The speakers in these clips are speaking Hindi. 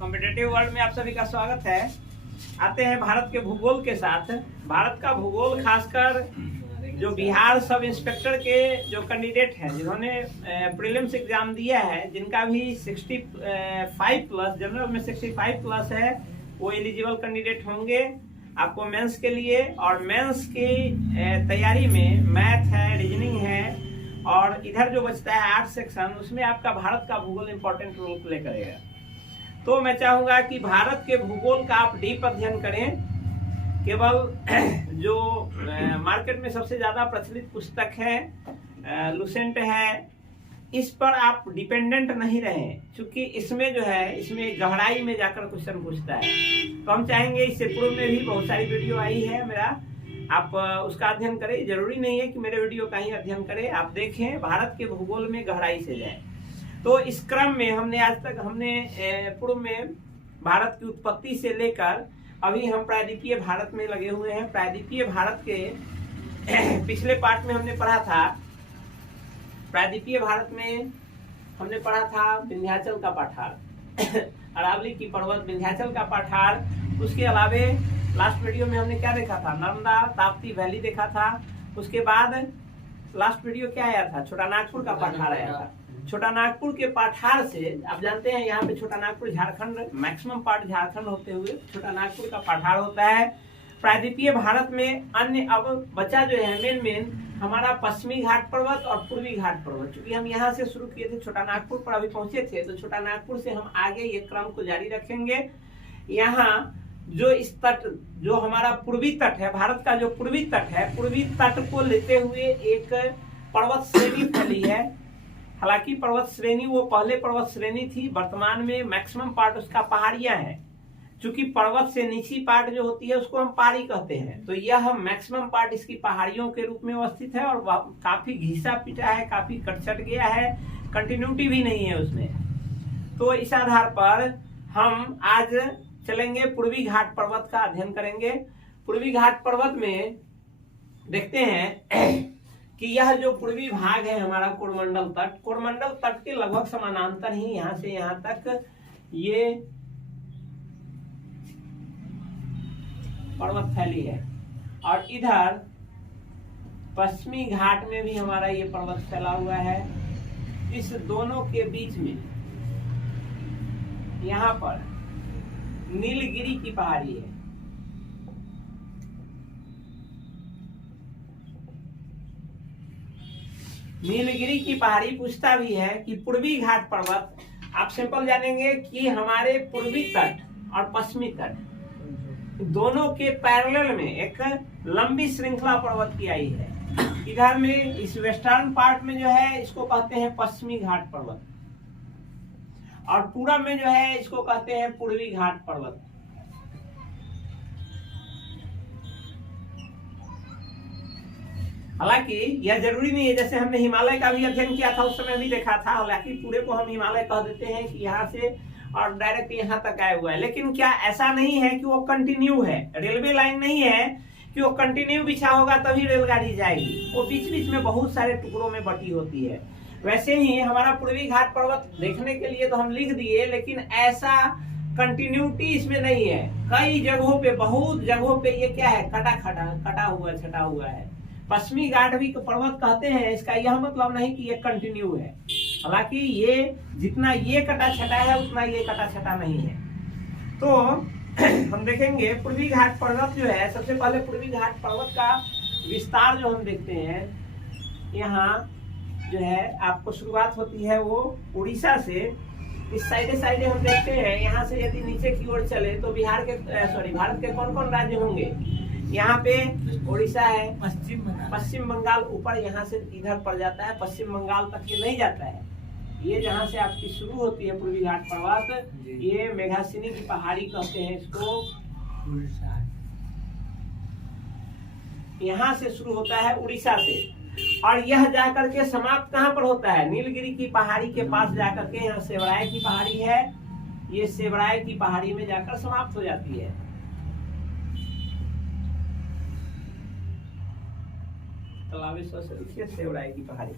कॉम्पिटिटिव वर्ल्ड में आप सभी का स्वागत है। आते हैं भारत के भूगोल के साथ। भारत का भूगोल खासकर जो बिहार सब इंस्पेक्टर के जो कैंडिडेट हैं जिन्होंने प्रीलिम्स एग्जाम दिया है, जिनका भी 65 प्लस, जनरल में 65 प्लस है, वो एलिजिबल कैंडिडेट होंगे आपको मेंस के लिए। और मेंस की तैयारी में मैथ है, रीजनिंग है और इधर जो बचता है 8 सेक्शन, उसमें आपका भारत का भूगोल इंपॉर्टेंट रोल प्ले करेगा। तो मैं चाहूंगा कि भारत के भूगोल का आप डीप अध्ययन करें। केवल जो मार्केट में सबसे ज्यादा प्रचलित पुस्तक है लुसेंट है, इस पर आप डिपेंडेंट नहीं रहें, क्योंकि इसमें जो है इसमें गहराई में जाकर क्वेश्चन पूछता है। तो हम चाहेंगे, इससे पूर्व में भी बहुत सारी वीडियो आई है मेरा, आप उसका अध्ययन करें। जरूरी नहीं है कि मेरे वीडियो का ही अध्ययन करें, आप देखें, भारत के भूगोल में गहराई से जाए। तो इस क्रम में हमने पूर्व में भारत की उत्पत्ति से लेकर अभी हम प्रायद्वीपीय भारत में लगे हुए हैं। प्रायद्वीपीय भारत के पिछले पार्ट में हमने पढ़ा था, प्रायद्वीपीय भारत में हमने पढ़ा था विंध्याचल का पठार अरावली की पर्वत, विंध्याचल का पठार। उसके अलावे लास्ट वीडियो में हमने क्या देखा था, नर्मदा ताप्ती वैली देखा था। उसके बाद लास्ट वीडियो क्या आया था, छोटा नागपुर का पठार आया था। छोटा नागपुर के पठार से आप जानते हैं यहाँ पे छोटा नागपुर झारखंड, मैक्सिमम पार्ट झारखंड होते हुए छोटा नागपुर का पठार होता है। प्रायद्वीपीय भारत में अन्य अब बचा जो है मेन हमारा पश्चिमी घाट पर्वत और पूर्वी घाट पर्वत। क्योंकि हम यहाँ से शुरू किए थे, छोटा नागपुर पर अभी पहुंचे थे, तो छोटा नागपुर से हम आगे ये क्रम को जारी रखेंगे। यहाँ जो इस तट, जो हमारा पूर्वी तट है, भारत का जो पूर्वी तट है, पूर्वी तट को लेते हुए एक पर्वत श्रेणी फैली है। हालांकि पर्वत श्रेणी वो पहले पर्वत श्रेणी थी, वर्तमान में मैक्सिमम पार्ट उसका पहाड़ियां है। चूंकि पर्वत से नीची पार्ट जो होती है उसको हम पहाड़ी कहते हैं, तो यह मैक्सिमम पार्ट इसकी पहाड़ियों के रूप में अवस्थित है और काफी घिसा पिटा है, काफी कटछट गया है, कंटिन्यूटी भी नहीं है उसमें। तो इस आधार पर हम आज चलेंगे पूर्वी घाट पर्वत का अध्ययन करेंगे। पूर्वी घाट पर्वत में देखते हैं कि यह जो पूर्वी भाग है हमारा कोरमंडल तट, कोरमंडल तट के लगभग समानांतर ही यहाँ से यहाँ तक ये पर्वत फैली है। और इधर पश्चिमी घाट में भी हमारा ये पर्वत फैला हुआ है। इस दोनों के बीच में यहाँ पर नीलगिरी की पहाड़ी है। नीलगिरी की पहाड़ी पूछता भी है कि पूर्वी घाट पर्वत, आप सिंपल जानेंगे कि हमारे पूर्वी तट और पश्चिमी तट दोनों के पैरेलल में एक लंबी श्रृंखला पर्वत की आई है। इधर में इस वेस्टर्न पार्ट में जो है इसको कहते हैं पश्चिमी घाट पर्वत, और पूरब में जो है इसको कहते हैं पूर्वी घाट पर्वत। हालांकि यह जरूरी नहीं है, जैसे हमने हिमालय का भी अध्ययन किया था उस समय भी देखा था, हालांकि पूरे को हम हिमालय कह देते हैं कि यहाँ से और डायरेक्ट यहाँ तक आया हुआ है। लेकिन क्या ऐसा नहीं है कि वो कंटिन्यू है, रेलवे लाइन नहीं है कि वो कंटिन्यू बिछा होगा तभी रेलगाड़ी जाएगी, वो बीच बीच में बहुत सारे टुकड़ों में बटी होती है। वैसे ही हमारा पूर्वी घाट पर्वत देखने के लिए तो हम लिख दिए, लेकिन ऐसा कंटिन्यूटी इसमें नहीं है। कई जगहों पे, बहुत जगहों पे ये क्या है, कटा हुआ छटा हुआ है। पश्चिमी घाट भी पर्वत कहते हैं, इसका यह मतलब नहीं कि ये कंटिन्यू है। हालांकि ये जितना ये कटा छटा है उतना ये कटा छटा नहीं है। तो हम देखेंगे पूर्वी घाट पर्वत जो है, सबसे पहले पूर्वी घाट पर्वत का विस्तार जो हम देखते हैं, यहाँ जो है आपको शुरुआत होती है वो उड़ीसा से। इस साइडे हम देखते हैं, यहाँ से यदि नीचे की ओर चले तो भारत के कौन कौन राज्य होंगे। यहाँ पे उड़ीसा है, पश्चिम बंगाल ऊपर यहाँ से इधर पड़ जाता है, पश्चिम बंगाल तक ये नहीं जाता है। ये जहाँ से आपकी शुरू होती है पूर्वी घाट पर्वत, ये मेघासिनी की पहाड़ी कहते हैं इसको। यहाँ से शुरू होता है उड़ीसा से, और यह जाकर के समाप्त कहाँ पर होता है, नीलगिरी की पहाड़ी के पास जाकर के, यहाँ सेवराय की पहाड़ी है, ये सेवराय की पहाड़ी में जाकर समाप्त हो जाती है। तलावेश्वर से देखिए सेवराय की पहाड़ी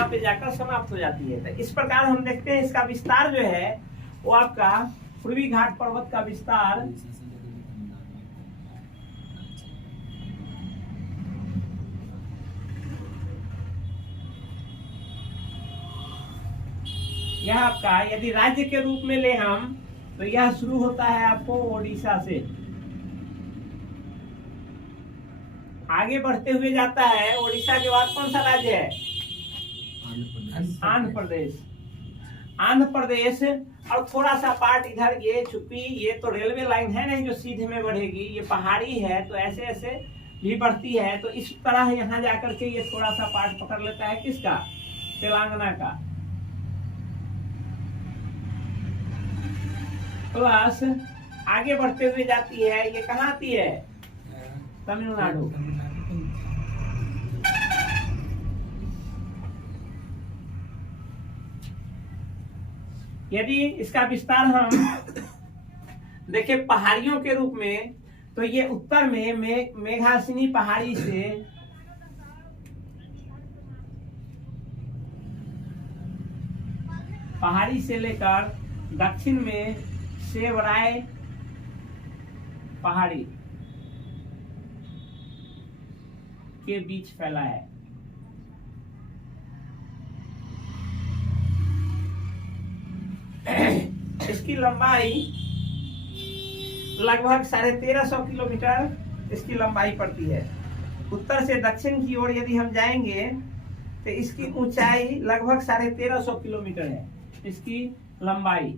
यहाँ पे जाकर समाप्त हो जाती है। तो इस प्रकार हम देखते हैं इसका विस्तार जो है वो आपका पूर्वी घाट पर्वत का विस्तार यह आपका यदि राज्य के रूप में ले हम तो यह शुरू होता है आपको ओडिशा से, आगे बढ़ते हुए जाता है। ओडिशा के बाद कौन सा राज्य है? आंध्र प्रदेश। आंध्र प्रदेश और थोड़ा सा पार्ट इधर, ये चूंकि ये तो रेलवे लाइन है नहीं जो सीधे में बढ़ेगी, ये पहाड़ी है तो ऐसे ऐसे भी बढ़ती है। तो इस तरह यहाँ जाकर के ये थोड़ा सा पार्ट पकड़ लेता है किसका? तेलंगाना का। प्लस आगे बढ़ते हुए जाती है, ये कहाँ आती है? तमिलनाडु। यदि इसका विस्तार हम देखें पहाड़ियों के रूप में तो ये उत्तर में मेघासिनी पहाड़ी से लेकर दक्षिण में सेवराय पहाड़ी के बीच फैला है। इसकी लंबाई लगभग 1350 किलोमीटर इसकी लंबाई पड़ती है। उत्तर से दक्षिण की ओर यदि हम जाएंगे तो इसकी ऊंचाई लगभग 1350 किलोमीटर है। इसकी लंबाई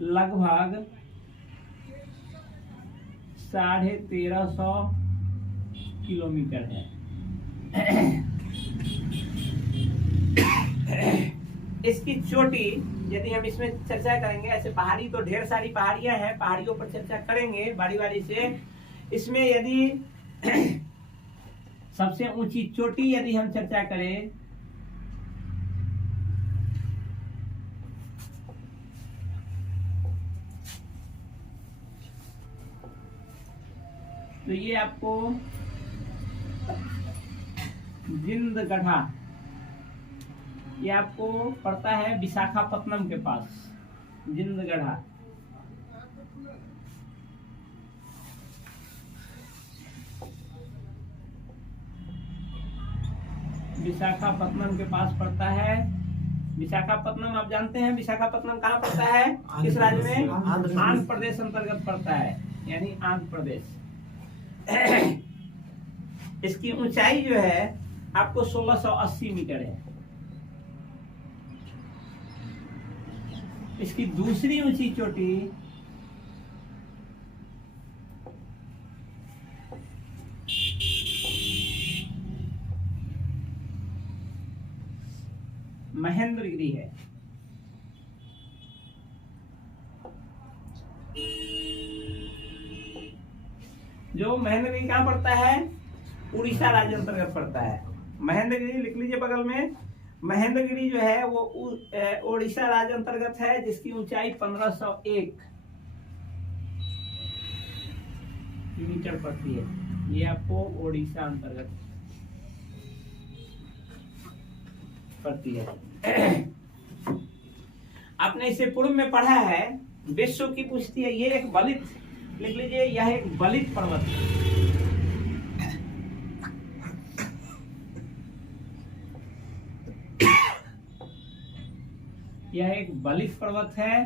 लगभग 1350 किलोमीटर है। इसकी चोटी यदि हम इसमें चर्चा करेंगे, ऐसे पहाड़ी तो ढेर सारी पहाड़ियां हैं, पहाड़ियों पर चर्चा करेंगे बारी बारी से। इसमें यदि सबसे ऊंची चोटी यदि हम चर्चा करें तो ये आपको जिंदगढ़ा, ये आपको पड़ता है विशाखापत्तनम के पास। जिंदगढ़ा विशाखापत्तनम के पास पड़ता है। विशाखापत्तनम आप जानते हैं, विशाखापत्तनम कहाँ पड़ता है? किस राज्य में? आंध्र प्रदेश अंतर्गत पड़ता है, यानी आंध्र प्रदेश। इसकी ऊंचाई जो है आपको 1680 मीटर है। इसकी दूसरी ऊंची चोटी महेंद्रगिरी है। जो महेंद्रगिरी कहाँ पड़ता है? उड़ीसा राज्य अंतर्गत पड़ता है। महेंद्रगिरी लिख लीजिए बगल में। महेंद्रगिरी जो है वो उड़ीसा राज्य अंतर्गत है, जिसकी ऊंचाई 1501 मीटर पड़ती है। ये आपको उड़ीसा अंतर्गत पड़ती है। आपने इसे पूर्व में पढ़ा है, विश्व की पूछती है। ये एक बलित, लिख लीजिए, यह एक बलित पर्वत है। यह एक बलित पर्वत है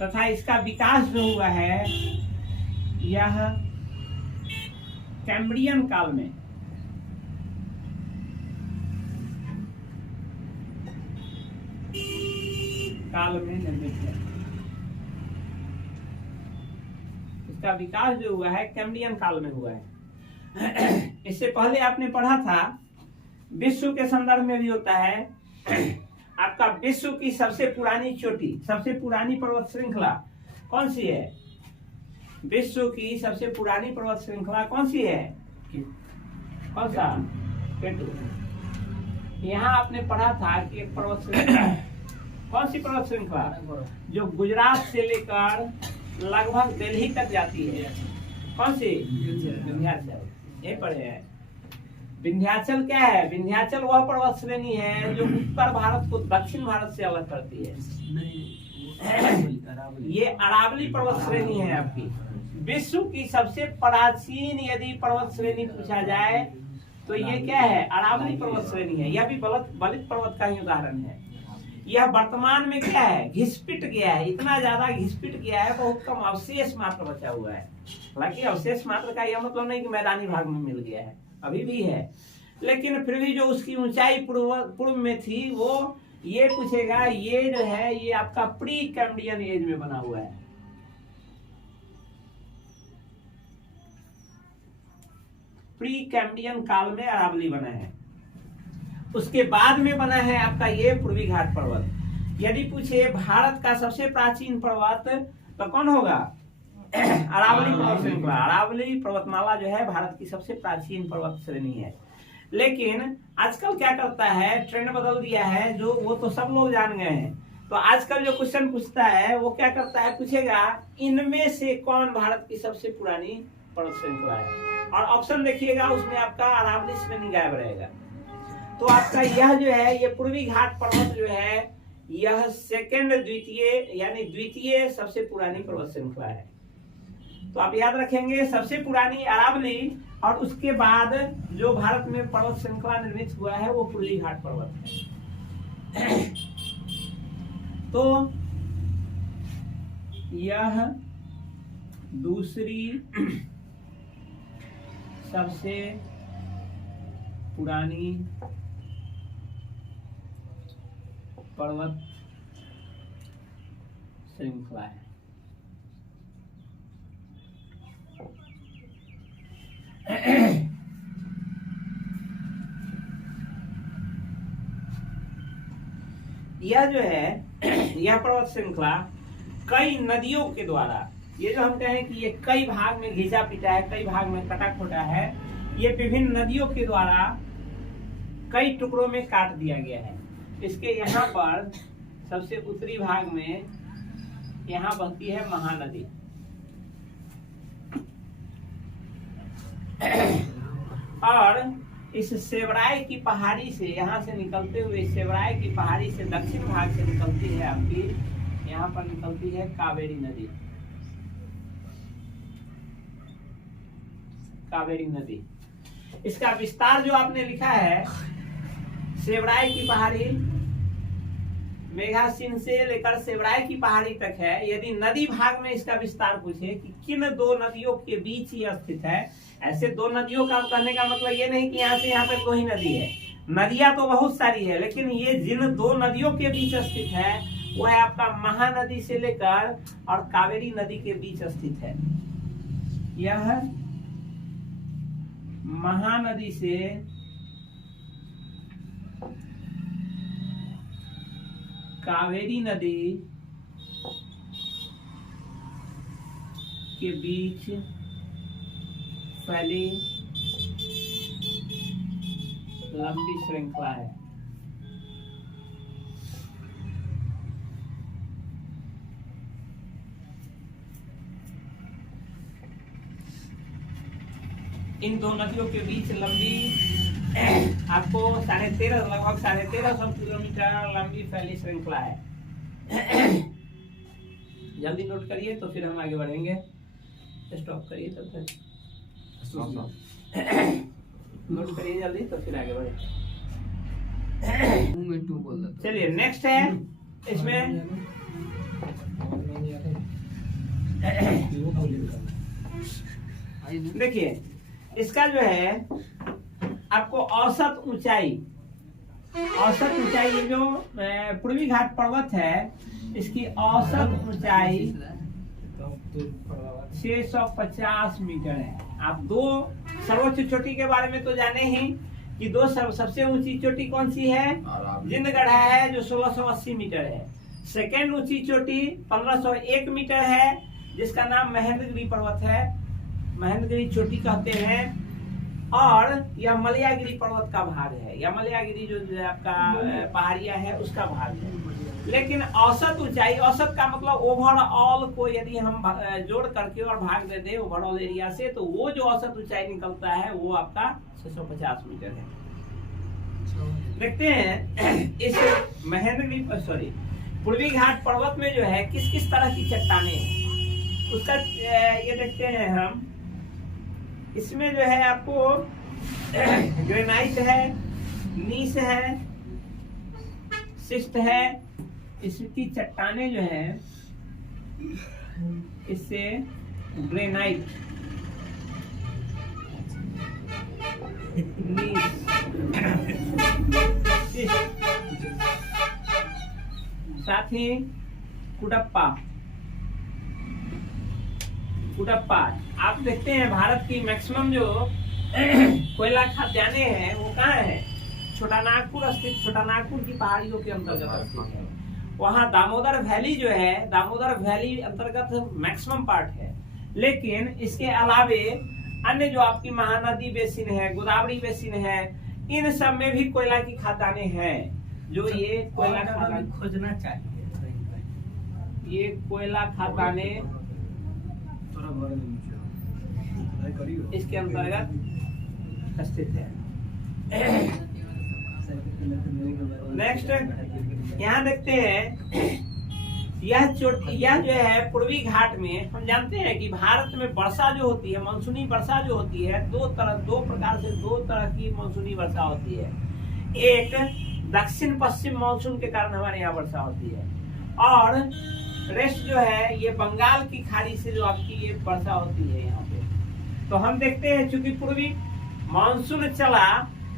तथा इसका विकास जो हुआ है यह कैम्ब्रियन काल में निर्मित है। इसका विकास जो हुआ है कैम्ब्रियन काल में हुआ है। इससे पहले आपने पढ़ा था विश्व के संदर्भ में भी होता है। आपका विश्व की सबसे पुरानी चोटी, सबसे पुरानी पर्वत श्रृंखला कौन सी है? विश्व की सबसे पुरानी पर्वत श्रृंखला कौन सी है? कौन सा? यहाँ आपने पढ़ा था कि एक पर्वत श्रृंखला, कौन सी पर्वत श्रृंखला? जो गुजरात से लेकर लगभग दिल्ली तक जाती है। कौन सी? विंध्याचल। यही पढ़े हैं। विंध्याचल क्या है? विंध्याचल वह पर्वत श्रेणी है जो उत्तर भारत को दक्षिण भारत से अलग करती है। ये अरावली पर्वत श्रेणी है आपकी। विश्व की सबसे प्राचीन यदि पर्वत श्रेणी पूछा जाए तो ये क्या है? अरावली पर्वत श्रेणी है। यह भी बलित पर्वत का ही उदाहरण है। यह वर्तमान में क्या है? घिसपिट गया है, इतना ज्यादा घिसपिट गया है, बहुत कम अवशेष मात्र बचा हुआ है। हालांकि अवशेष मात्र का यह मतलब नहीं कि मैदानी भाग में मिल गया है, अभी भी है, लेकिन फिर भी जो उसकी ऊंचाई पूर्व में थी वो ये पूछेगा। ये जो है ये आपका प्री कैम्ब्रियन एज में बना हुआ है। प्री कैम्ब्रियन काल में अरावली बना है। उसके बाद में बना है आपका ये पूर्वी घाट पर्वत। यदि पूछे भारत का सबसे प्राचीन पर्वत तो कौन होगा? अरावली पर्वत श्रृंखला। अरावली पर्वतमाला जो है भारत की सबसे प्राचीन पर्वत श्रेणी है। लेकिन आजकल क्या करता है, ट्रेंड बदल दिया है, जो वो तो सब लोग जान गए हैं। तो आजकल जो क्वेश्चन पूछता है वो क्या करता है, पूछेगा इनमें से कौन भारत की सबसे पुरानी पर्वत श्रृंखला है, और ऑप्शन देखिएगा उसमें आपका अरावली श्रेणी गायब रहेगा। तो आपका यह जो है ये पूर्वी घाट पर्वत जो है यह द्वितीय सबसे पुरानी पर्वत श्रृंखला है। तो आप याद रखेंगे सबसे पुरानी अरावली, और उसके बाद जो भारत में पर्वत श्रृंखला निर्मित हुआ है वो पूर्वी घाट पर्वत है। तो यह दूसरी सबसे पुरानी पर्वत श्रृंखला है। यह जो है यह पर्वत श्रृंखला कई नदियों के द्वारा, ये जो हम कहें कि ये कई भाग में घिसा पिटा है, कई भाग में कटा खोटा है, ये विभिन्न नदियों के द्वारा कई टुकड़ों में काट दिया गया है। इसके यहाँ पर सबसे उत्तरी भाग में यहाँ बहती है महानदी, और इस सेवराय की पहाड़ी से यहाँ से निकलते हुए सेवराय की पहाड़ी से दक्षिण भाग से निकलती है आपकी, यहाँ पर निकलती है कावेरी नदी। कावेरी नदी, इसका विस्तार जो आपने लिखा है सेवराय की पहाड़ी मेघासिन से लेकर सेवराय की पहाड़ी तक है। यदि नदी भाग में इसका विस्तार पूछे कि किन दो नदियों के बीच ही स्थित है, ऐसे दो नदियों का कहने का मतलब ये नहीं कि यहाँ से यहाँ तक दो ही नदी है, नदियां तो बहुत सारी है, लेकिन ये जिन दो नदियों के बीच स्थित है वो है आपका महानदी से लेकर और कावेरी नदी के बीच स्थित है। यह महानदी से कावेरी नदी के बीच फैली लंबी श्रृंखला है। इन दो नदियों के बीच लंबी आपको लगभग 1350 किलोमीटर लंबी फैली श्रृंखला है। जल्दी नोट करिए तो फिर हम आगे बढ़ेंगे। स्टॉप करिए तब तक, नोट करिए जल्दी तो फिर आगे बढ़े। चलिए नेक्स्ट है इसमें देखिए इसका जो है आपको औसत ऊंचाई ये जो पूर्वी घाट पर्वत है इसकी औसत ऊंचाई 650 मीटर है। आप दो सर्वोच्च चोटी के बारे में तो जाने ही कि दो सबसे ऊंची चोटी कौन सी है, जिंदगढ़ है जो 1680 मीटर है। सेकेंड ऊंची चोटी 1501 मीटर है जिसका नाम महेंद्रगिरी पर्वत है, महेंद्रगिरी चोटी कहते हैं। और यह मलयागिरी पर्वत का भाग है, यह मलयागिरी जो आपका पहाड़िया है उसका भाग है। लेकिन औसत ऊंचाई, औसत का मतलब ओवरऑल को यदि हम जोड़ करके और भाग दे दें ओवरऑल एरिया से, तो वो जो औसत ऊंचाई निकलता है वो आपका 650 मीटर है। देखते हैं इस महेंद्रगिरी पूर्वी घाट पर्वत में जो है किस किस तरह की चट्टानें हैं उसका ये देखते हैं हम। इसमें जो है आपको ग्रेनाइट है, नीस है, शिस्ट है। इसकी चट्टानें जो है इससे ग्रेनाइट, नीस, शिस्ट, साथ ही कुडप्पा। आप देखते हैं भारत की मैक्सिमम जो कोयला खदानें हैं वो कहाँ है? छोटा नागपुर स्थित, छोटा नागपुर की पहाड़ियों के अंतर्गत स्थित है। वहाँ दामोदर वैली जो है, दामोदर वैली अंतर्गत मैक्सिमम पार्ट है। लेकिन इसके अलावे अन्य जो आपकी महानदी बेसिन है, गोदावरी बेसिन है, इन सब में भी कोयला की खदानें हैं। जो ये कोयला खदान खोजना चाहिए, ये कोयला खदानें इसके अंतर्गत स्थित है। नेक्स्ट यहाँ देखते हैं यह जो है पूर्वी घाट में, हम जानते हैं कि भारत में वर्षा जो होती है, मानसूनी वर्षा जो होती है, दो तरह की मानसूनी वर्षा होती है। एक दक्षिण पश्चिम मानसून के कारण हमारे यहाँ वर्षा होती है, और रेस्ट जो है ये बंगाल की खाड़ी से जो आपकी ये वर्षा होती है यहाँ पे। तो हम देखते हैं चूंकि पूर्वी मानसून चला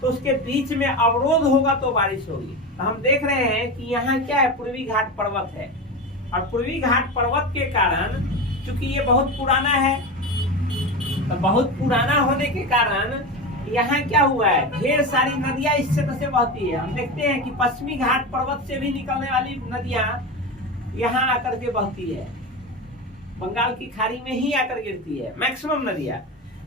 तो उसके बीच में अवरोध होगा तो बारिश होगी। तो हम देख रहे हैं कि यहाँ क्या है, पूर्वी घाट पर्वत है, और पूर्वी घाट पर्वत के कारण चूंकि ये बहुत पुराना है, तो बहुत पुराना होने के कारण यहाँ क्या हुआ है, ढेर सारी नदियां इस क्षेत्र से बहती है। हम देखते हैं कि पश्चिमी घाट पर्वत से भी निकलने वाली नदियां यहाँ आकर के बहती है, बंगाल की खाड़ी में ही आकर गिरती है मैक्सिमम नदियां।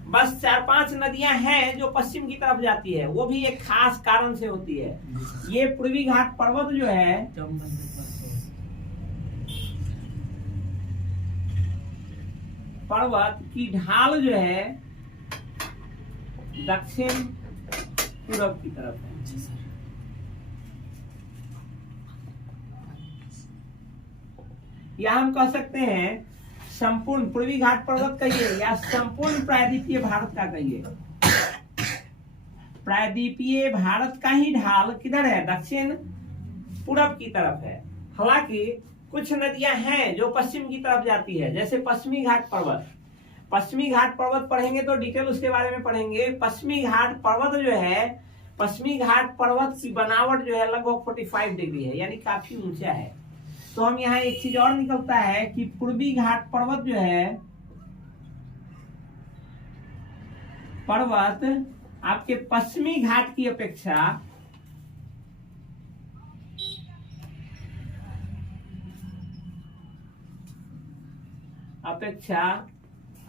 बस 4-5 नदियां हैं जो पश्चिम की तरफ जाती है, वो भी एक खास कारण से होती है। ये पूर्वी घाट पर्वत जो है पर्वत की ढाल जो है दक्षिण पूरब की तरफ है। या हम कह सकते हैं संपूर्ण पूर्वी घाट पर्वत कहिए या संपूर्ण प्रायद्वीपीय भारत का कहिए। प्रायद्वीपीय भारत का ही ढाल किधर है, दक्षिण पूरब की तरफ है। हालांकि कुछ नदियां हैं जो पश्चिम की तरफ जाती है, जैसे पश्चिमी घाट पर्वत। पश्चिमी घाट पर्वत पढ़ेंगे तो डिटेल उसके बारे में पढ़ेंगे। पश्चिमी घाट पर्वत जो है, पश्चिमी घाट पर्वत की बनावट जो है लगभग 45 डिग्री है, यानी काफी ऊंचा है। तो हम यहाँ एक चीज और निकलता है कि पूर्वी घाट पर्वत जो है पर्वत आपके पश्चिमी घाट की अपेक्षा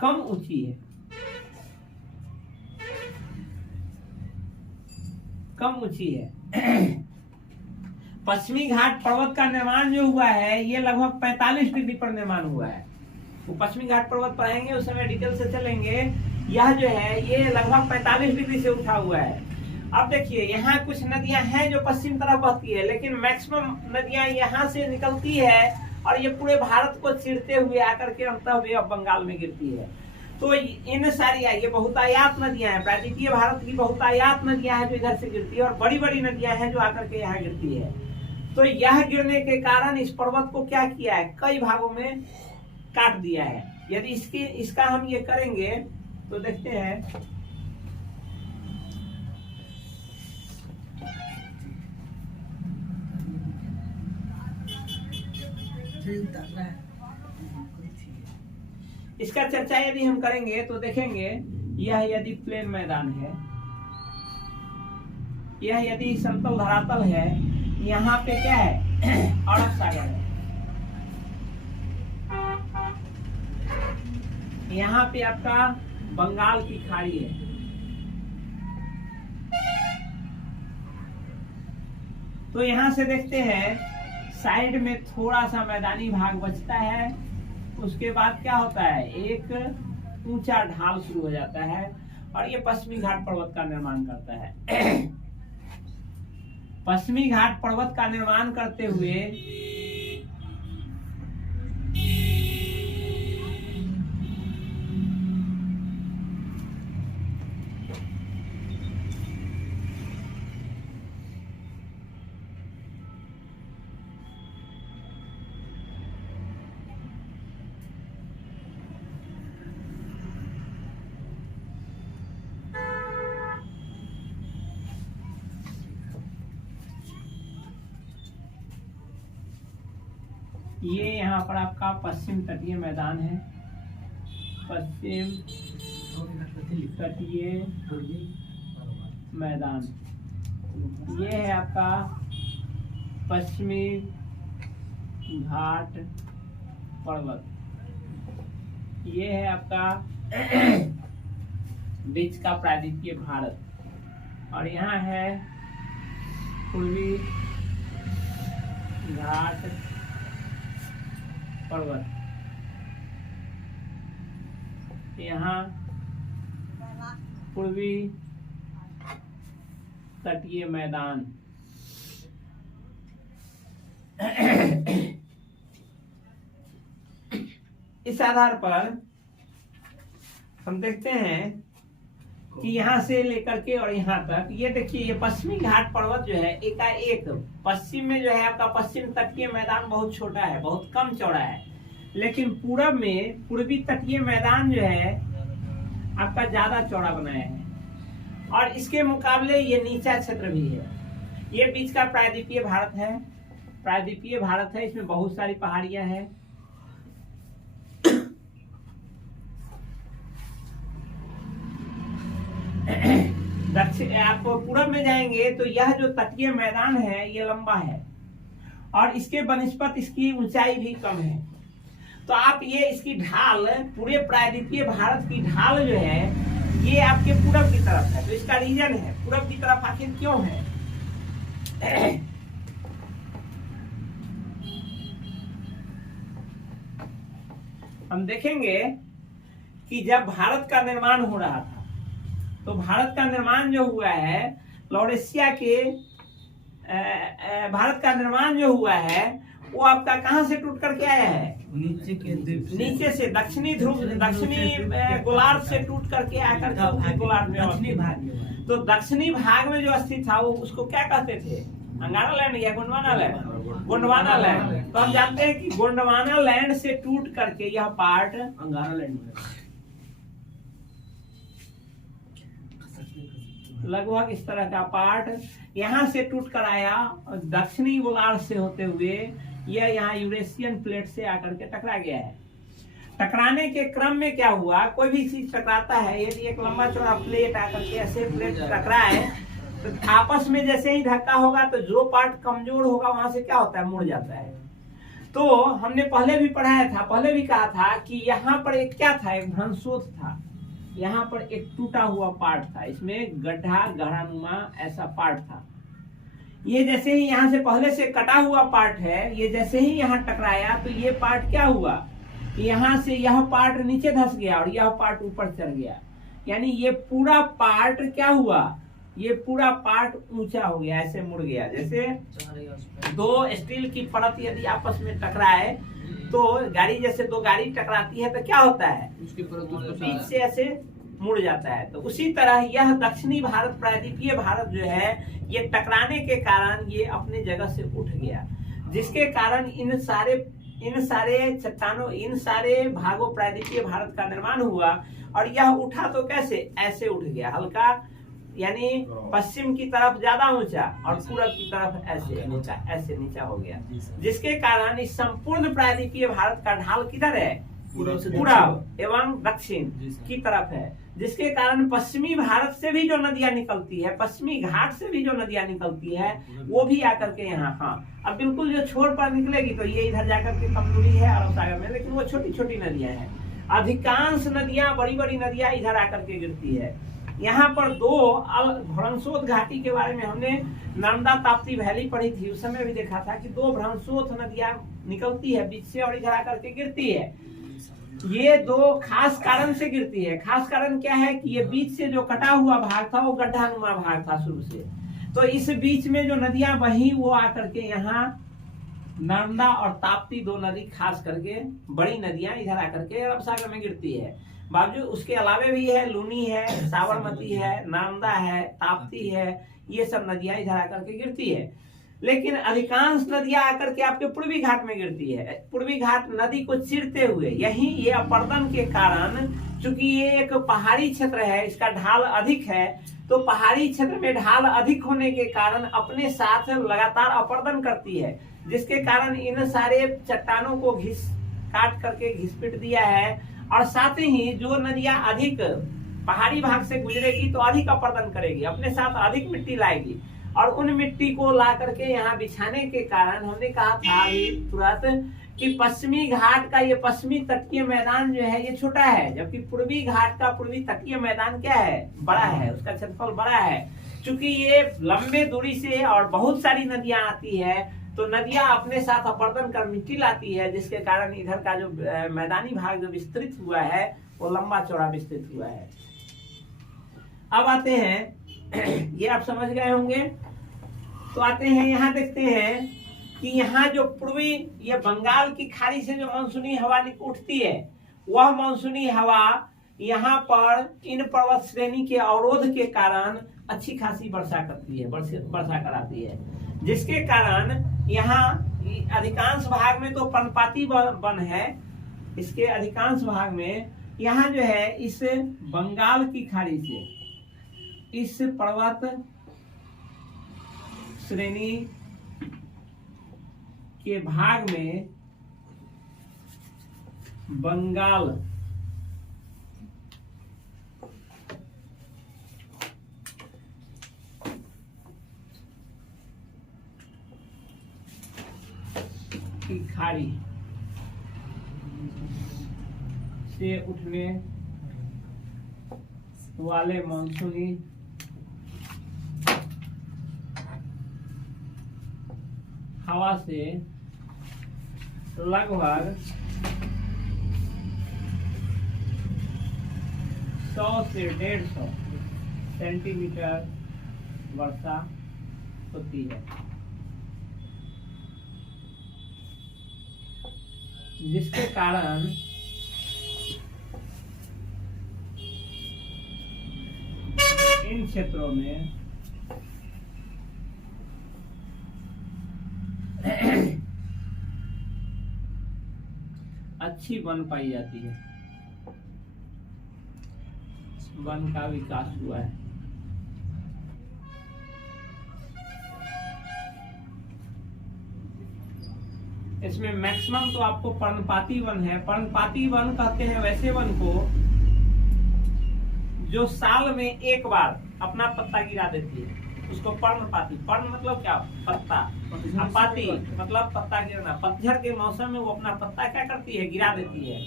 कम ऊंची है, कम ऊंची है। पश्चिमी घाट पर्वत का निर्माण जो हुआ है ये लगभग 45 डिग्री पर निर्माण हुआ है। वो पश्चिमी घाट पर्वत पढ़ेंगे उस समय डिटेल से चलेंगे। यह जो है ये लगभग 45 डिग्री से उठा हुआ है। अब देखिए यहाँ कुछ नदियां हैं जो पश्चिम तरफ बहती है, लेकिन मैक्सिमम नदियां यहाँ से निकलती है और ये पूरे भारत को चीरते हुए आकर के अंततः वे अब बंगाल में गिरती है। तो इन सारी ये बहुतायात नदियां हैं, प्रायद्वीपीय भारत की बहुतायात नदियां हैं जो इधर से गिरती है, और बड़ी बड़ी नदियां हैं जो आकर के यहाँ गिरती है। तो यह गिरने के कारण इस पर्वत को क्या किया है, कई भागों में काट दिया है। यदि इसका हम ये करेंगे तो देखते हैं इसका चर्चा यदि हम करेंगे तो देखेंगे यह यदि प्लेन मैदान है, यह यदि समतल धरातल है, यहाँ पे क्या है अरब सागर है, यहाँ पे आपका बंगाल की खाड़ी है। तो यहाँ से देखते हैं साइड में थोड़ा सा मैदानी भाग बचता है। उसके बाद क्या होता है, एक ऊंचा ढाल शुरू हो जाता है और ये पश्चिमी घाट पर्वत का निर्माण करता है। पश्चिमी घाट पर्वत का निर्माण करते हुए ये यहाँ पर आपका पश्चिम तटीय मैदान है। पश्चिम तटीय मैदान, ये है आपका पश्चिमी घाट पर्वत। ये है आपका बीच का प्रायद्वीपीय भारत और यहाँ है पूर्वी घाट पर्वत। यहाँ पूर्वी तटीय मैदान। इस आधार पर हम देखते हैं कि यहाँ से लेकर के और यहाँ तक, ये देखिए ये पश्चिमी घाट पर्वत जो है एकाएक पश्चिम में जो है आपका पश्चिम तटीय मैदान बहुत छोटा है, बहुत कम चौड़ा है, लेकिन पूरब में पूर्वी तटीय मैदान जो है आपका ज्यादा चौड़ा बनाया है और इसके मुकाबले ये नीचा क्षेत्र भी है। ये बीच का प्रायद्वीपीय भारत है, प्रायद्वीपीय भारत है, इसमें बहुत सारी पहाड़ियां हैं। दक्षिण आप पूरब में जाएंगे तो यह जो तटीय मैदान है ये लंबा है और इसके बनिस्पत इसकी ऊंचाई भी कम है। तो आप ये इसकी ढाल, पूरे प्रायद्वीपीय भारत की ढाल जो है ये आपके पूरब की तरफ है। तो इसका रीजन है पूरब की तरफ आखिर क्यों है। हम देखेंगे कि जब भारत का निर्माण हो रहा था तो भारत का निर्माण जो हुआ है लॉरेशिया के भारत का निर्माण जो हुआ है वो आपका कहां से टूट करके आया है, नीचे से दक्षिणी ध्रुव, दक्षिणी गोलार्ध से टूट करके आकर गोलार्ध में दक्षिणी भाग। तो दक्षिणी भाग में जो स्थित था वो उसको क्या कहते थे, अंगारा लैंड या गोंडवाना लैंड, गोंडवाना लैंड। तो हम जानते हैं कि गोंडवाना लैंड से टूट करके यह पार्ट अंगारा लैंड में लगभग इस तरह का पार्ट यहाँ से टूट कर आया और दक्षिणी गोलार्ध से होते हुए यह यहाँ यूरेशियन प्लेट से आकर के टकरा गया है। टकराने के क्रम में क्या हुआ, कोई भी चीज टकराता है, यदि एक लंबा चौड़ा प्लेट आकर के ऐसे प्लेट टकराए तो आपस में जैसे ही धक्का होगा तो जो पार्ट कमजोर होगा वहां से क्या होता है, मुड़ जाता है। तो हमने पहले भी पढ़ाया था, पहले भी कहा था कि यहाँ पर एक क्या था, एक भ्रंशोथ था, यहाँ पर एक टूटा हुआ पार्ट था, इसमें गड्ढा गहरानुमा ऐसा पार्ट था। ये जैसे ही यहाँ से पहले से कटा हुआ पार्ट है, ये जैसे ही यहाँ टकराया तो ये पार्ट क्या हुआ, यहाँ से यह पार्ट नीचे धंस गया और यह पार्ट ऊपर चढ़ गया। यानी ये पूरा पार्ट क्या हुआ, ये पूरा पार्ट ऊंचा हो गया, ऐसे मुड़ गया। जैसे दो स्टील की परत यदि आपस में टकराए तो गाड़ी, जैसे दो गाड़ी टकराती है तो क्या होता है, बीच से ऐसे मुड़ जाता है। तो उसी तरह यह दक्षिणी भारत, प्रायद्वीपीय भारत जो है ये टकराने के कारण ये अपने जगह से उठ गया, जिसके कारण इन सारे चट्टानों, इन सारे भागों प्रायद्वीपीय भारत का निर्माण हुआ। और यह उठा तो कैसे, ऐसे उठ गया, हल्का, यानी पश्चिम की तरफ ज्यादा ऊंचा और पूरब की तरफ ऐसे नीचा हो गया, जिसके कारण इस संपूर्ण प्रायद्वीपीय भारत का ढाल किधर है, पूरब एवं दक्षिण की तरफ है, जिसके कारण पश्चिमी भारत से भी जो नदियां निकलती है, पश्चिमी घाट से भी जो नदियां निकलती है वो भी आकर के यहाँ, हाँ अब बिल्कुल जो छोर पर निकलेगी तो ये इधर जाकर के कम दूरी है अरब सागर में, लेकिन वो छोटी छोटी नदियां हैं। अधिकांश नदियां, बड़ी बड़ी नदियां इधर आकर के गिरती है। यहाँ पर दो भ्रंशोत घाटी के बारे में हमने नर्मदा ताप्ती वैली पढ़ी थी, उस समय भी देखा था कि दो भ्रंशोत नदियां निकलती है बीच से और इधर आकर के गिरती है। ये दो खास कारण से गिरती है। खास कारण क्या है कि ये बीच से जो कटा हुआ भाग था वो गड्ढानुमा भाग था शुरू से, तो इस बीच में जो नदियां बही वो आकर के यहाँ नर्मदा और ताप्ती दो नदी खास करके बड़ी नदियां इधर आकर के अरब सागर में गिरती है। बावजूद उसके अलावे भी है, लूनी है, साबरमती है, नर्मदा है, ताप्ती है, ये सब नदियां इधर आकर के गिरती है। लेकिन अधिकांश नदियां आकर के आपके पूर्वी घाट में गिरती है। पूर्वी घाट नदी को चीरते हुए यही ये अपर्दन के कारण, चूंकि ये एक पहाड़ी क्षेत्र है, इसका ढाल अधिक है, तो पहाड़ी क्षेत्र में ढाल अधिक होने के कारण अपने साथ लगातार अपर्दन करती है, जिसके कारण इन सारे चट्टानों को काट करके घिसपिट दिया है। और साथ ही जो नदियां अधिक पहाड़ी भाग से गुजरेगी तो अधिक अपर्दन करेगी, अपने साथ अधिक मिट्टी लाएगी, और उन मिट्टी को ला करके यहाँ बिछाने के कारण हमने कहा था अभी तुरंत कि पश्चिमी घाट का ये पश्चिमी तटीय मैदान जो है ये छोटा है, जबकि पूर्वी घाट का पूर्वी तटीय मैदान क्या है, बड़ा है, उसका क्षेत्रफल बड़ा है। चूंकि ये लंबे दूरी से और बहुत सारी नदियां आती है, तो नदियां अपने साथ अपर्दन कर मिट्टी लाती है, जिसके कारण इधर का जो मैदानी भाग जो विस्तृत हुआ है वो लंबा चौड़ा विस्तृत हुआ है। अब आते हैं, ये आप समझ गए होंगे, तो आते हैं यहाँ देखते हैं कि यहाँ जो पूर्वी ये बंगाल की खाड़ी से जो मानसूनी हवा उठती है, वह मानसूनी हवा यहाँ पर इन पर्वत श्रेणी के अवरोध के कारण अच्छी खासी वर्षा करती है, वर्षा कराती है, जिसके कारण यहाँ अधिकांश भाग में तो पर्णपाती वन है। इसके अधिकांश भाग में यहाँ जो है इस बंगाल की खाड़ी से इस पर्वत श्रेणी के भाग में बंगाल की खाड़ी से उठने वाले मानसूनी हवा से लगभग 100 से 150 सेंटीमीटर वर्षा होती है, जिसके कारण इन क्षेत्रों में अच्छी वन पाई जाती है, वन का विकास हुआ है। इसमें मैक्सिमम तो आपको पर्णपाती वन है। पर्णपाती वन कहते हैं वैसे वन को जो साल में एक बार अपना पत्ता गिरा देती है, उसको पर्णपाती। पर्ण मतलब क्या, पत्ता, पाती मतलब पत्ता गिरना। पतझड़ के मौसम में वो अपना पत्ता क्या करती है, गिरा देती है।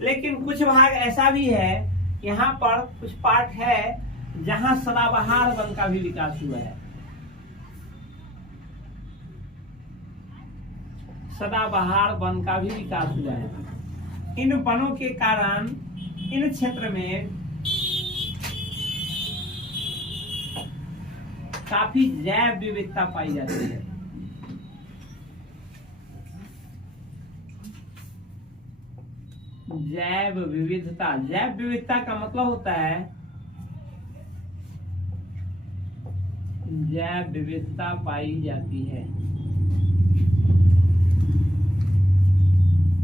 लेकिन कुछ भाग ऐसा भी है, यहाँ पर कुछ पार्ट है जहाँ सदाबहार वन का भी विकास हुआ है। सदाबहार वन का भी विकास हुआ है। इन वनों के कारण इन क्षेत्र में काफी जैव विविधता पाई जाती है। जैव विविधता, जैव विविधता का मतलब होता है जैव विविधता पाई जाती है,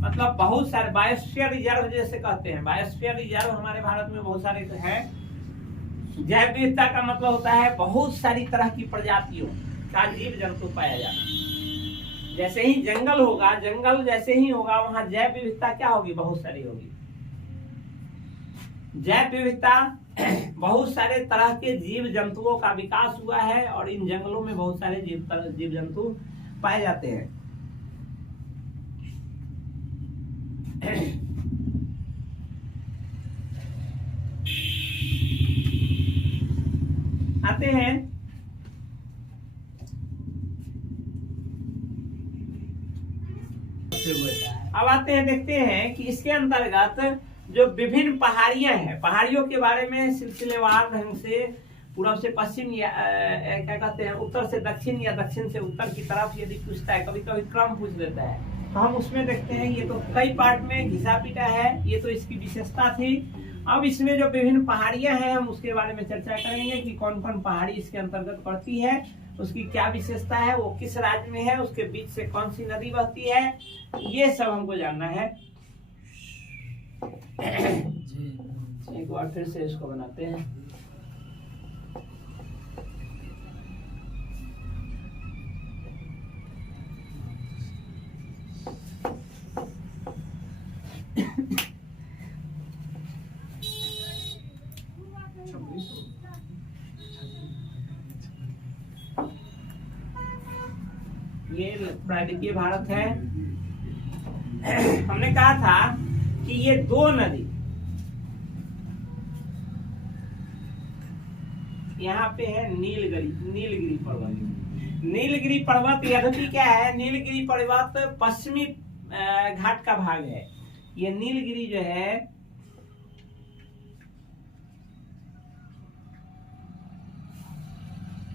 मतलब बहुत सारे बायोस्फीयर रिजर्व जैसे कहते हैं। बायोस्फीयर रिजर्व हमारे भारत में बहुत सारे है। जैव विविधता का मतलब होता है बहुत सारी तरह की प्रजातियों का जीव जंतु पाया जाता। जैसे ही जंगल होगा, जंगल जैसे ही होगा वहां जैव विविधता क्या होगी, बहुत सारी होगी। जैव विविधता बहुत सारे तरह के जीव जंतुओं का विकास हुआ है और इन जंगलों में बहुत सारे जीव जंतु पाए जाते हैं। आते हैं अब आते हैं, देखते हैं कि इसके अंतर्गत जो विभिन्न पहाड़ियां हैं, पहाड़ियों के बारे में सिलसिलेवार ढंग से पूर्व से पश्चिम या क्या कहते हैं उत्तर से दक्षिण या दक्षिण से उत्तर की तरफ यदि पूछता है, कभी कभी क्रम पूछ देता है, तो हम उसमें देखते हैं ये तो कई पार्ट में घिसा पीटा है, ये तो इसकी विशेषता थी। अब इसमें जो विभिन्न पहाड़ियां हैं हम उसके बारे में चर्चा करेंगे कि कौन कौन पहाड़ी इसके अंतर्गत पड़ती है, उसकी क्या विशेषता है, वो किस राज्य में है, उसके बीच से कौन सी नदी बहती है, ये सब हमको जानना है। एक बार फिर से इसको बनाते हैं। ये प्रायद्वीपीय भारत है। हमने कहा था कि ये दो नदी यहाँ पे है नीलगिरी पर्वत। नीलगिरी पर्वत यद्यपि क्या है, नीलगिरी पर्वत पश्चिमी घाट का भाग है। ये नीलगिरी जो है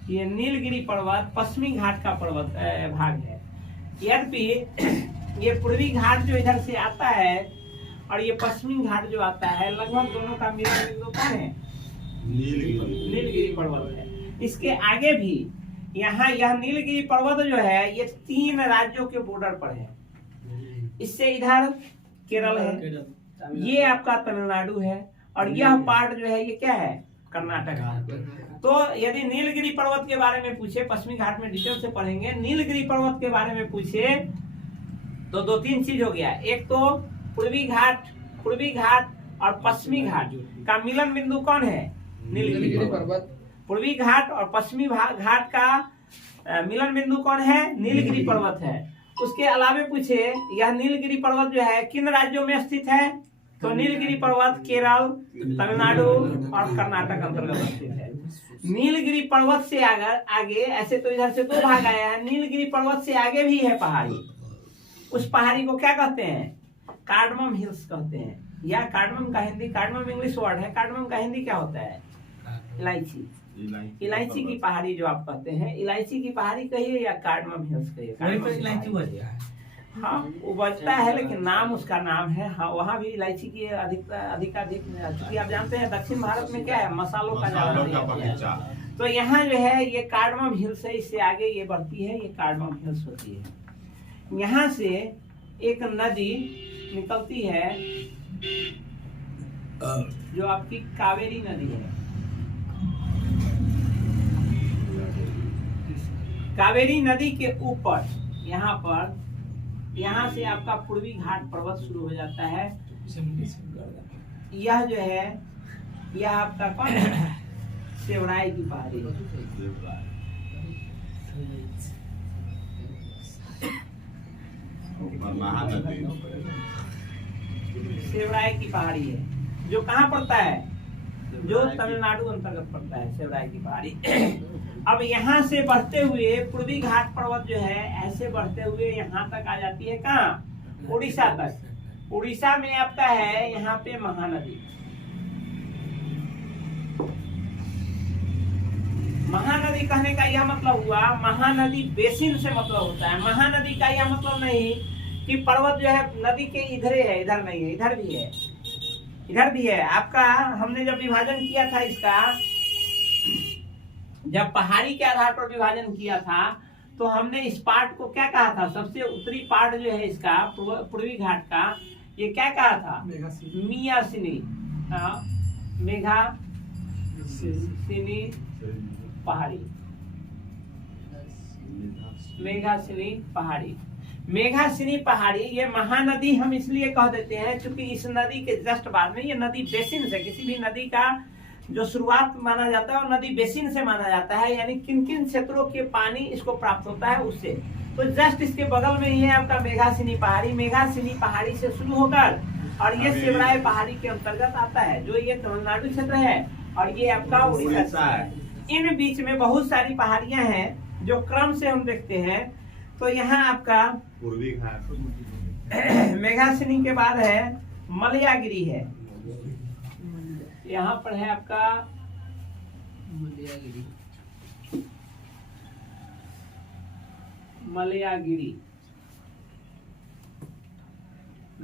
ये नीलगिरी पर्वत पश्चिमी घाट का पर्वत भाग है। यद्यपि ये पूर्वी घाट जो इधर से आता है और ये पश्चिमी घाट जो आता है, लगभग दोनों का मिलन बिंदु कौन है? नीलगिरी पर्वत है। इसके आगे भी यहाँ यह नीलगिरी पर्वत जो है ये 3 राज्यों के बॉर्डर पर है। इससे इधर केरल है, ये आपका तमिलनाडु है, और यह पार्ट जो है ये क्या है? कर्नाटक है। तो यदि नीलगिरी पर्वत के बारे में पूछे, पश्चिमी घाट में डिटेल से पढ़ेंगे, नीलगिरी पर्वत के बारे में पूछे तो 2-3 चीज हो गया। एक तो पूर्वी घाट और पश्चिमी घाट का मिलन बिंदु कौन है? नीलगिरी पर्वत। पूर्वी घाट और पश्चिमी घाट का मिलन बिंदु कौन है? नीलगिरी पर्वत है। उसके अलावे पूछे यह नीलगिरी पर्वत जो है किन राज्यों में स्थित है? तो नीलगिरी पर्वत केरल, तमिलनाडु और कर्नाटक अंतर्गत स्थित है। नीलगिरी पर्वत से आगे ऐसे तो इधर से 2 भाग आया है, नीलगिरी पर्वत से आगे भी है पहाड़ी। उस पहाड़ी को क्या कहते हैं? कार्डमम हिल्स कहते हैं, या कार्डमम का हिंदी, कार्डमम इंग्लिश वर्ड है, कार्डमम का हिंदी क्या होता है? इलायची की पहाड़ी जो आप कहते हैं, इलायची की पहाड़ी कहिए या कार्डमम हिल्स कहिए। हाँ, वो बचता है लेकिन नाम उसका नाम है। हाँ, वहाँ भी इलायची की अधिकाधिक, क्योंकि आप जानते हैं दक्षिण भारत में क्या है, मसालों का ज्यादा। तो यहाँ जो है ये कार्डमम हिल्स है, इससे आगे ये बढ़ती है, ये कार्डमम हिल्स होती है। यहाँ से एक नदी निकलती है जो आपकी कावेरी नदी है। कावेरी नदी के ऊपर यहाँ से आपका पूर्वी घाट पर्वत शुरू हो जाता है। यह जो है यह आपका कौन है? सेवराई की पहाड़ी। सेवराई की पहाड़ी है जो कहाँ पड़ता है? जो तमिलनाडु अंतर्गत पड़ता है, सेवराई की पहाड़ी। अब यहाँ से बढ़ते हुए पूर्वी घाट पर्वत जो है ऐसे बढ़ते हुए यहाँ तक आ जाती है। कहाँ? उड़ीसा तक। उड़ीसा में आपका है यहाँ पे महानदी। महानदी कहने का यह मतलब हुआ, महानदी बेसिन से मतलब होता है। महानदी का यह मतलब नहीं कि पर्वत जो है नदी के इधर है, इधर नहीं है, इधर भी है, इधर भी है। आपका हमने जब विभाजन किया था इसका, जब पहाड़ी के आधार पर विभाजन किया था, तो हमने इस पार्ट को क्या कहा था? सबसे उत्तरी पार्ट जो है इसका पूर्वी घाट का, ये क्या कहा था? मियासिनी, मेघासिनी पहाड़ी। मेघासिनी पहाड़ी, मेघासिनी पहाड़ी। ये महानदी हम इसलिए कह देते हैं क्योंकि इस नदी के जस्ट बाद में, ये नदी बेसिन से, किसी भी नदी का जो शुरुआत माना जाता है और नदी बेसिन से माना जाता है, यानी किन किन क्षेत्रों के पानी इसको प्राप्त होता है उससे। तो जस्ट इसके बगल में ही है आपका मेघासिनी पहाड़ी। मेघासिनी पहाड़ी से शुरू होकर और ये सेवराई पहाड़ी के अंतर्गत आता है, जो ये तमिलनाडु क्षेत्र है और ये आपका उड़ीसा है। इन बीच में बहुत सारी पहाड़ियां हैं जो क्रम से हम देखते हैं। तो यहाँ आपका पूर्वी घाट, मेघासनी के बाद है मलयागिरी है, यहाँ पर है आपका मलयागिरी।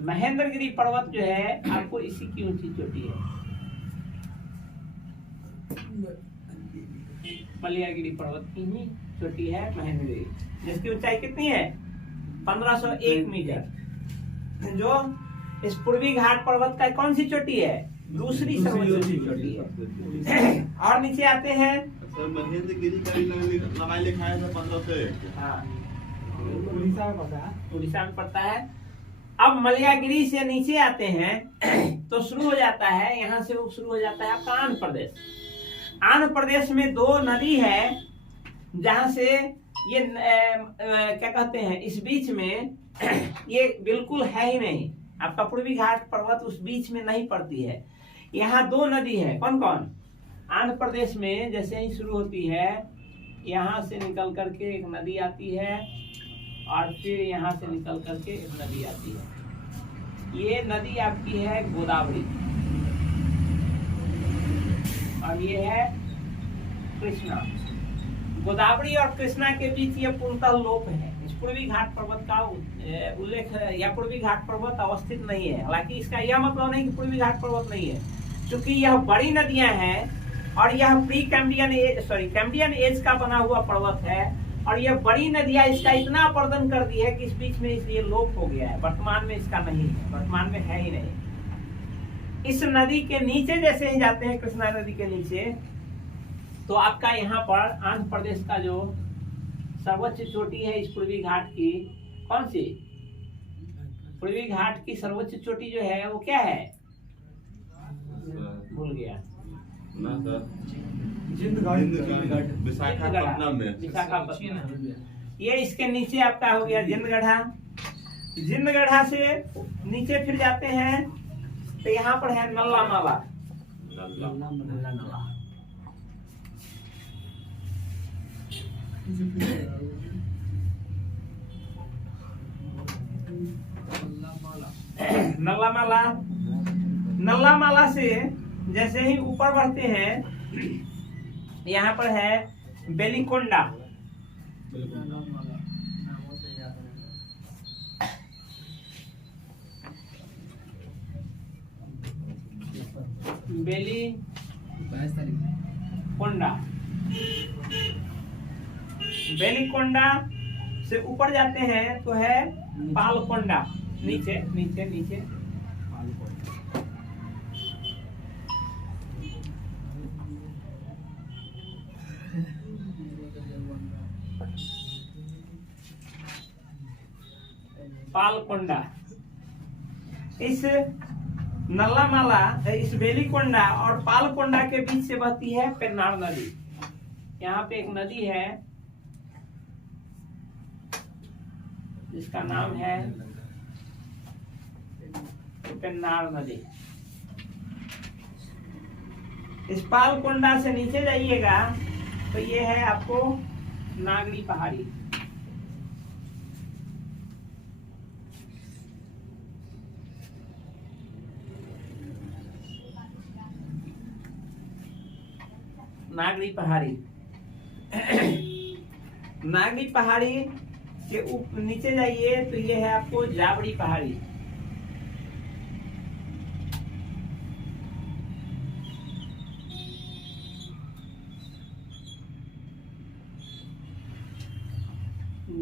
महेंद्रगिरी पर्वत जो है आपको इसी की ऊंची चोटी है। मलयागिरी पर्वत की ही चोटी है महेंद्रगिरी, जिसकी ऊंचाई कितनी है 1501 मीटर। जो इस पूर्वी घाट पर्वत का कौन सी चोटी है, दूसरी सर्वोच्च चोटी है। और नीचे आते हैं सर महेंद्रगिरी का भी लंबाई लिखा है 1501। हाँ, उड़ीसा में पड़ता है। अब मलयागिरी से नीचे आते हैं तो शुरू हो जाता है, यहाँ से शुरू हो जाता है आपका आंध्र प्रदेश। आंध्र प्रदेश में दो नदी है जहां से ये क्या कहते हैं, इस बीच में ये बिल्कुल है ही नहीं, आपका पूर्वी घाट पर्वत उस बीच में नहीं पड़ती है। यहाँ दो नदी है, कौन कौन, आंध्र प्रदेश में जैसे ही शुरू होती है यहाँ से निकल करके एक नदी आती है और फिर यहाँ से निकल करके एक नदी आती है। ये नदी आपकी है गोदावरी और ये है कृष्णा। गोदावरी और कृष्णा के बीच ये पूर्णतः लोप है। इस पूर्वी घाट पर्वत का उल्लेख या पूर्वी घाट पर्वत अवस्थित नहीं है। हालांकि इसका यह मतलब नहीं कि पूर्वी घाट पर्वत नहीं है, क्योंकि यह बड़ी नदियां हैं और यह प्री कैम्ब्रियन कैम्ब्रियन एज का बना हुआ पर्वत है और यह बड़ी नदियां इसका इतना अपर्दन कर दी है कि इस बीच में इसलिए लोप हो गया है। वर्तमान में इसका नहीं है, वर्तमान में है ही नहीं। इस नदी के नीचे जैसे ही जाते हैं, कृष्णा नदी के नीचे, तो आपका यहाँ पर आंध्र प्रदेश का जो सर्वोच्च चोटी है इस पूर्वी घाट की, कौन सी पूर्वी घाट की सर्वोच्च चोटी जो है वो क्या है, भूल गया ना सर, विशाखापट्टनम विशाखापट्टनम। ये इसके नीचे आपका हो गया जिंदगढ़ा। जिंदगढ़ा से नीचे फिर जाते हैं तो यहाँ पर है नल्ला माला। नल्ला माला से जैसे ही ऊपर बढ़ते हैं यहाँ पर है बेलिकोंडा। बेलिकोंडा से ऊपर जाते हैं तो है पालकोंडा। नीचे नीचे नीचे पालकोंडा। इस नल्ला माला, इस बेलिकोंडा और पालकोंडा के बीच से बहती है पेन्नार नदी। यहाँ पे एक नदी है जिसका नाम है पेन्नार नदी। इस पालकोंडा से नीचे जाइएगा तो ये है आपको नागरी पहाड़ी। नागरी पहाड़ी नागरी पहाड़ी के नीचे जाइए तो ये है आपको जाबड़ी पहाड़ी।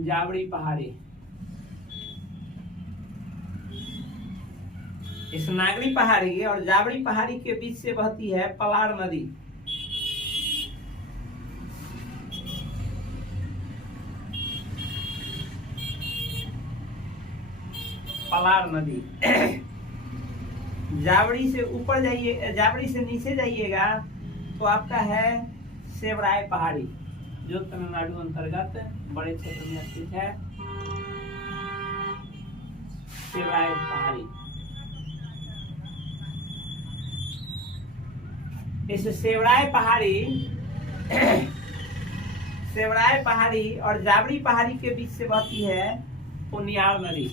जाबड़ी पहाड़ी। इस नागरी पहाड़ी और जाबड़ी पहाड़ी के बीच से बहती है पलार नदी। पलार नदी। जावड़ी से ऊपर जाइए, जावड़ी से नीचे जाइएगा तो आपका है सेवराय पहाड़ी, जो तमिलनाडु अंतर्गत बड़े क्षेत्र में स्थित है। सेवराय पहाड़ी। इस सेवराय पहाड़ी सेवराय पहाड़ी और जाबड़ी पहाड़ी के बीच से बहती है पुन्यार नदी।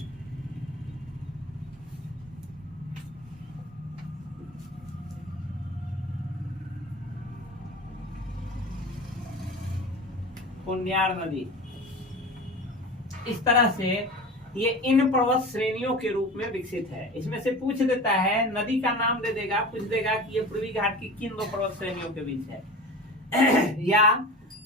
पुन्यार नदी इस तरह से ये इन पर्वत श्रेणियों के रूप में विकसित है। इसमें से पूछ देता है, नदी का नाम दे देगा, पूछ देगा कि ये पूर्वी घाट की किन 2 पर्वत श्रेणियों के बीच है या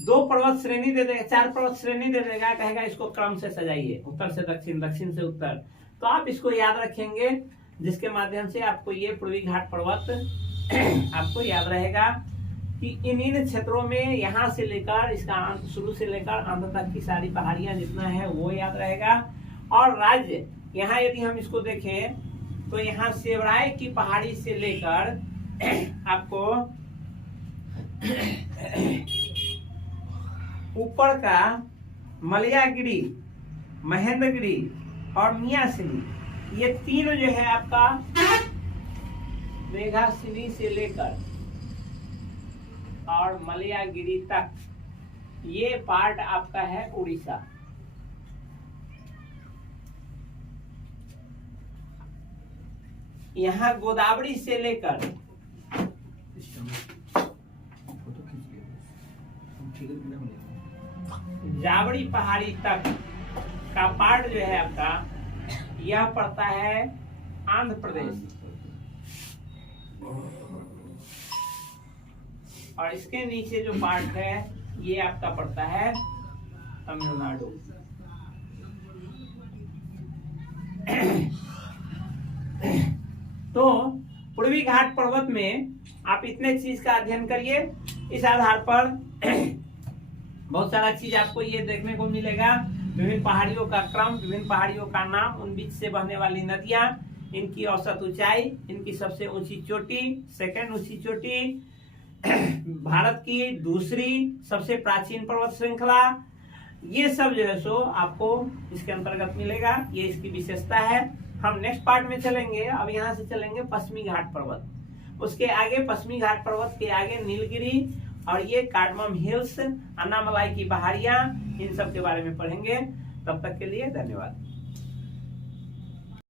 2 पर्वत श्रेणी दे देगा, 4 पर्वत श्रेणी दे देगा, कहेगा इसको क्रम से सजाइए, उत्तर से दक्षिण, दक्षिण से उत्तर। तो आप इसको याद रखेंगे, जिसके माध्यम से आपको ये पूर्वी घाट पर्वत आपको याद रहेगा कि इन क्षेत्रों में यहाँ से लेकर इसका अंत, शुरू से लेकर अंत तक की सारी पहाड़ियां जितना है वो याद रहेगा। और राज्य यहाँ यदि हम इसको देखें तो यहाँ सेवराय की पहाड़ी से लेकर आपको ऊपर का मलयागिरी, महेंद्रगिरी और मियासिनी, ये तीन जो है आपका मेघासिनी से लेकर और मलयागिरी तक, ये पार्ट आपका है उड़ीसा। यहाँ गोदावरी से लेकर जाबड़ी पहाड़ी तक का पार्ट जो है आपका, यह पड़ता है आंध्र प्रदेश, और इसके नीचे जो पार्ट है ये आपका पड़ता है तमिलनाडु। तो पूर्वी घाट पर्वत में आप इतने चीज का अध्ययन करिए। इस आधार पर बहुत सारा चीज आपको ये देखने को मिलेगा, विभिन्न पहाड़ियों का क्रम, विभिन्न पहाड़ियों का नाम, उन बीच से बहने वाली नदियां, इनकी औसत ऊंचाई, इनकी सबसे ऊंची चोटी, सेकंड ऊंची चोटी, भारत की दूसरी सबसे प्राचीन पर्वत श्रृंखला, ये सब जो है सो आपको इसके अंतर्गत मिलेगा। ये इसकी विशेषता है। हम नेक्स्ट पार्ट में चलेंगे। अब यहाँ से चलेंगे पश्चिमी घाट पर्वत, उसके आगे पश्चिमी घाट पर्वत के आगे नीलगिरी और ये कार्डमम हिल्स, अन्नामलाई की पहाड़ियां, इन सब के बारे में पढ़ेंगे। तब तक के लिए धन्यवाद।